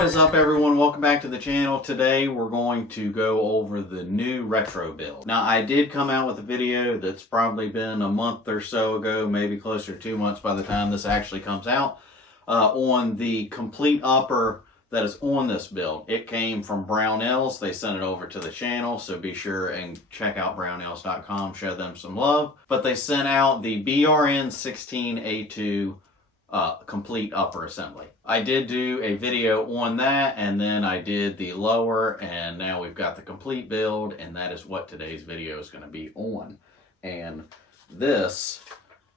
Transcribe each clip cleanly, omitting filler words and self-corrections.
What is up, everyone? Welcome back to the channel. Today we're going to go over the new retro build. Now, I did come out with a video that's probably been a month or so ago, maybe closer to 2 months by the time this actually comes out, on the complete upper that is on this build. It came from Brownells. They sent it over to the channel, so be sure and check out brownells.com, show them some love. But they sent out the AR15 complete upper assembly. I did do a video on that, and then I did the lower, and now we've got the complete build, and that is what today's video is going to be on. And this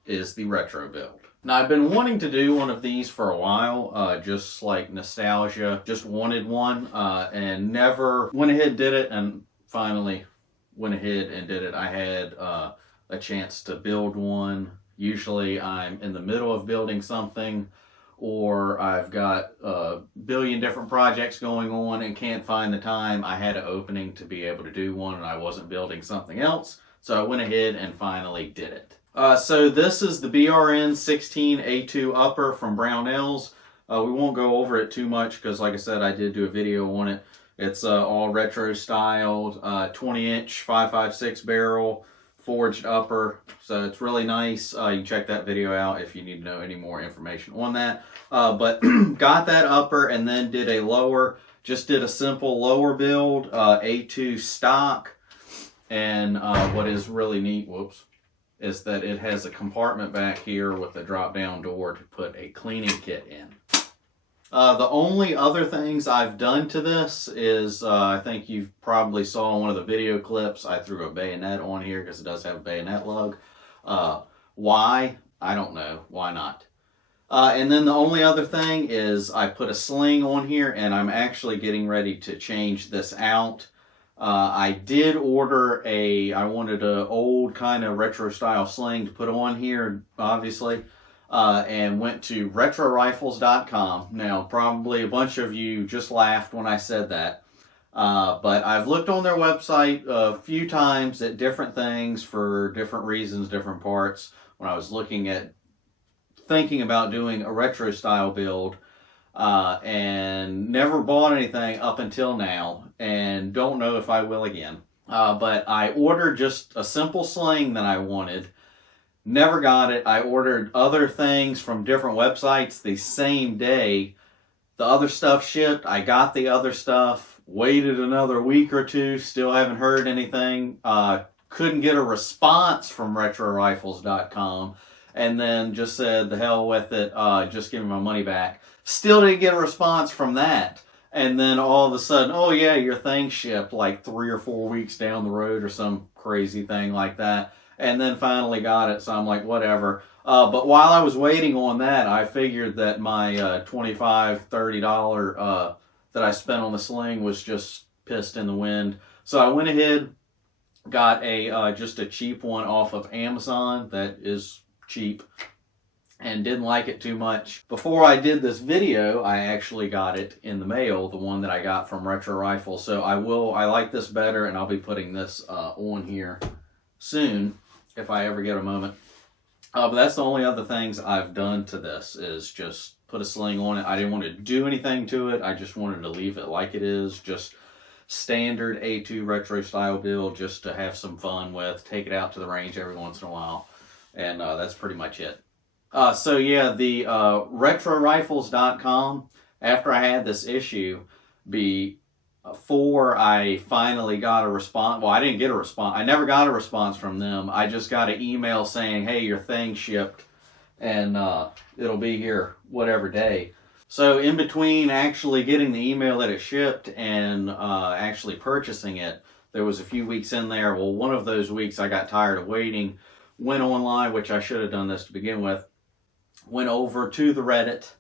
is the retro build. Now, I've been wanting to do one of these for a while, just like nostalgia, just wanted one, and never went ahead and did it, and finally went ahead and did it. I had a chance to build one. Usually I'm in the middle of building something, or I've got a billion different projects going on and can't find the time. I had an opening to be able to do one, and I wasn't building something else, so I went ahead and finally did it. So this is the AR15 upper from Brownells. We won't go over it too much because, like I said, I did do a video on it. It's all retro styled, 20-inch 5.56 barrel, forged upper, so it's really nice. You can check that video out if you need to know any more information on that. But got that upper and then did a lower, just did a simple lower build, A2 stock. And what is really neat, is that it has a compartment back here with a drop down door to put a cleaning kit in. The only other things I've done to this is, I think you probably saw in one of the video clips, I threw a bayonet on here because it does have a bayonet lug. Why? I don't know. Why not? And then the only other thing is I put a sling on here, and I'm actually getting ready to change this out. I did order I wanted an old kind of retro style sling to put on here, obviously. And went to retrorifles.com. Now, probably a bunch of you just laughed when I said that. But I've looked on their website a few times at different things for different reasons, different parts. When I was thinking about doing a retro style build, and never bought anything up until now, and don't know if I will again. But I ordered just a simple sling that I wanted. Never got it. I ordered other things from different websites the same day. The other stuff shipped. I got the other stuff. Waited another week or two. Still haven't heard anything. Couldn't get a response from retrorifles.com. And then just said, the hell with it. Just give me my money back. Still didn't get a response from that. And then all of a sudden, oh yeah, your thing shipped like 3 or 4 weeks down the road or some crazy thing like that. And then finally got it, so I'm like, whatever. But while I was waiting on that, I figured that my $25, $30 that I spent on the sling was just pissed in the wind. So I went ahead, got just a cheap one off of Amazon that is cheap, and didn't like it too much. Before I did this video, I actually got it in the mail, the one that I got from Retro Rifles. So I like this better, and I'll be putting this on here soon, if I ever get a moment. But that's the only other things I've done to this, is just put a sling on it. I didn't want to do anything to it. I just wanted to leave it like it is. Just standard A2 retro style build, just to have some fun with. Take it out to the range every once in a while. And that's pretty much it. So yeah, the retrorifles.com, after I had this issue, before I finally got a response, well, I didn't get a response. I never got a response from them. I just got an email saying, hey, your thing shipped, and it'll be here whatever day. So in between actually getting the email that it shipped and actually purchasing it, there was a few weeks in there. Well, one of those weeks I got tired of waiting, went online, which I should have done this to begin with, went over to the Reddit,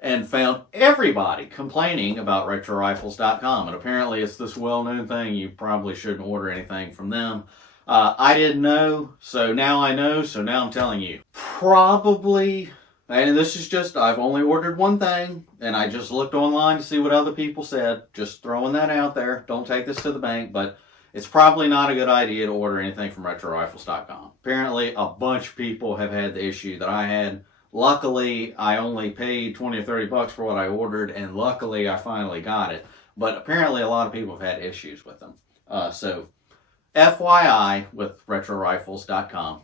and found everybody complaining about retrorifles.com. And apparently it's this well-known thing. You probably shouldn't order anything from them. I didn't know, so now I know, so now I'm telling you. Probably, and this is just, I've only ordered one thing, and I just looked online to see what other people said. Just throwing that out there. Don't take this to the bank, but it's probably not a good idea to order anything from retrorifles.com. Apparently a bunch of people have had the issue that I had. Luckily, I only paid 20 or 30 bucks for what I ordered, and luckily I finally got it. But apparently a lot of people have had issues with them. So FYI with retrorifles.com.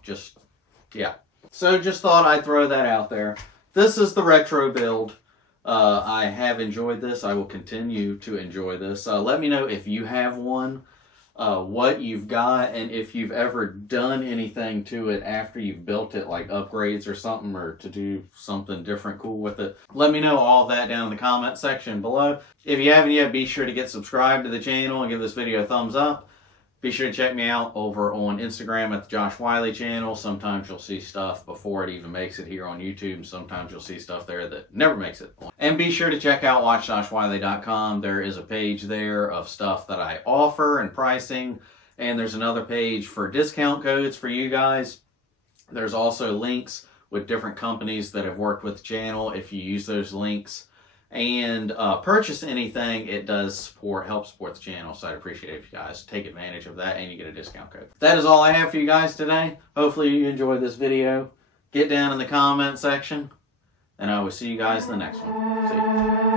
Yeah. So just thought I'd throw that out there. This is the retro build. I have enjoyed this. I will continue to enjoy this. Let me know if you have one, what you've got, and if you've ever done anything to it after you've built it, like upgrades or something, or to do something different cool with it. Let me know all that down in the comment section below. If you haven't yet, be sure to get subscribed to the channel and give this video a thumbs up. Be sure to check me out over on Instagram at the Josh Wiley channel. Sometimes you'll see stuff before it even makes it here on YouTube. Sometimes you'll see stuff there that never makes it. And be sure to check out watch-wiley.com. There is a page there of stuff that I offer and pricing. And there's another page for discount codes for you guys. There's also links with different companies that have worked with the channel. If you use those links and purchase anything, it does help support the channel, so I'd appreciate it if you guys take advantage of that and you get a discount code. That is all I have for you guys today. Hopefully you enjoyed this video. Get down in the comment section, and I will see you guys in the next one. See you.